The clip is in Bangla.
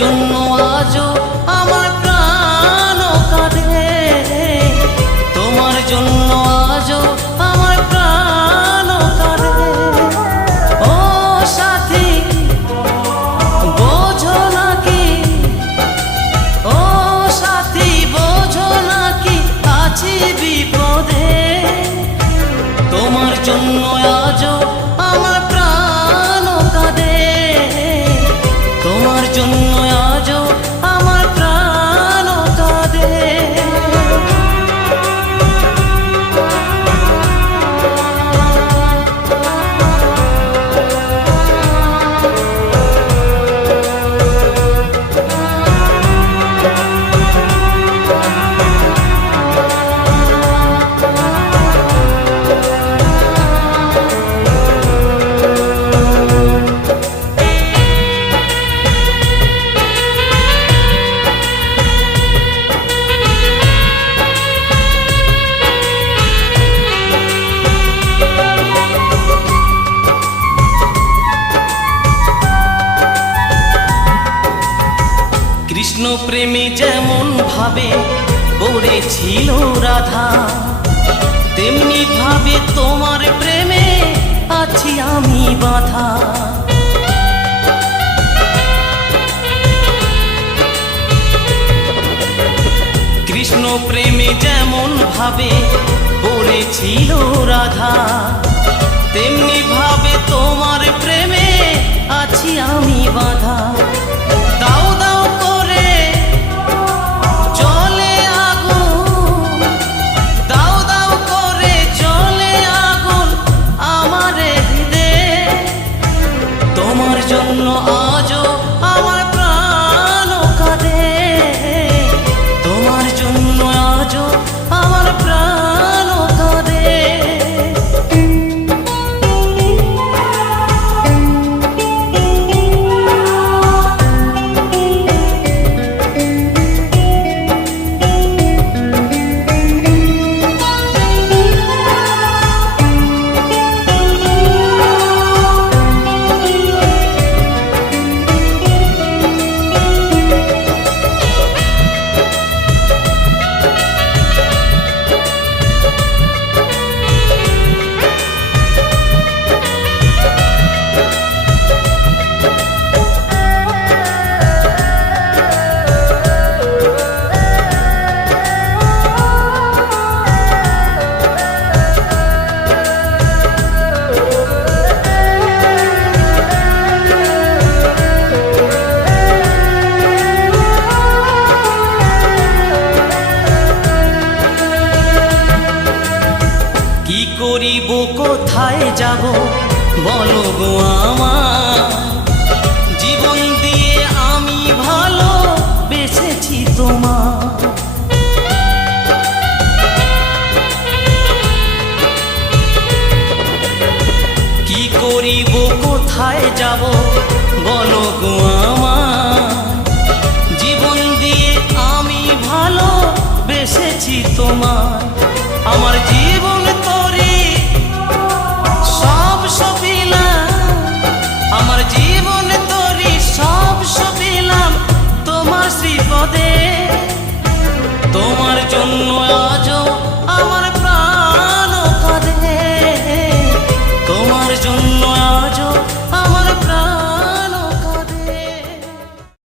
জন্য আজও আমার প্রাণ কাঁদে, তোমার জন্য আজও আমার প্রাণ কাঁদে। ও সাথী বোঝো নাকি, ও সাথী বোঝো নাকি আছি বিপদে, তোমার জন্য আজও আমার প্রাণ কাঁদে, তোমার জন্য আজও আমার প্রাণ কাঁদে। কৃষ্ণ প্রেমে যেমন ভাবে পড়েছিল রাধা, তেমনি ভাবে তোমার প্রেমে আছি আমি বাঁধা। কৃষ্ণ প্রেমে যেমন ভাবে পড়েছিল রাধা, তেমনি ভাবে তোমার প্রেমে আছি আমি বাঁধা। দাও দাও করে চলে আগুন, দাও দাও করে চলে আগুন আমার হৃদয়ে, তোমার জন্য আজও আমার প্রাণ কাঁদে, তোমার জন্য আজও আমার প্রাণ কাঁদে। কি করিব কোথায় যাব বলো গো আমার,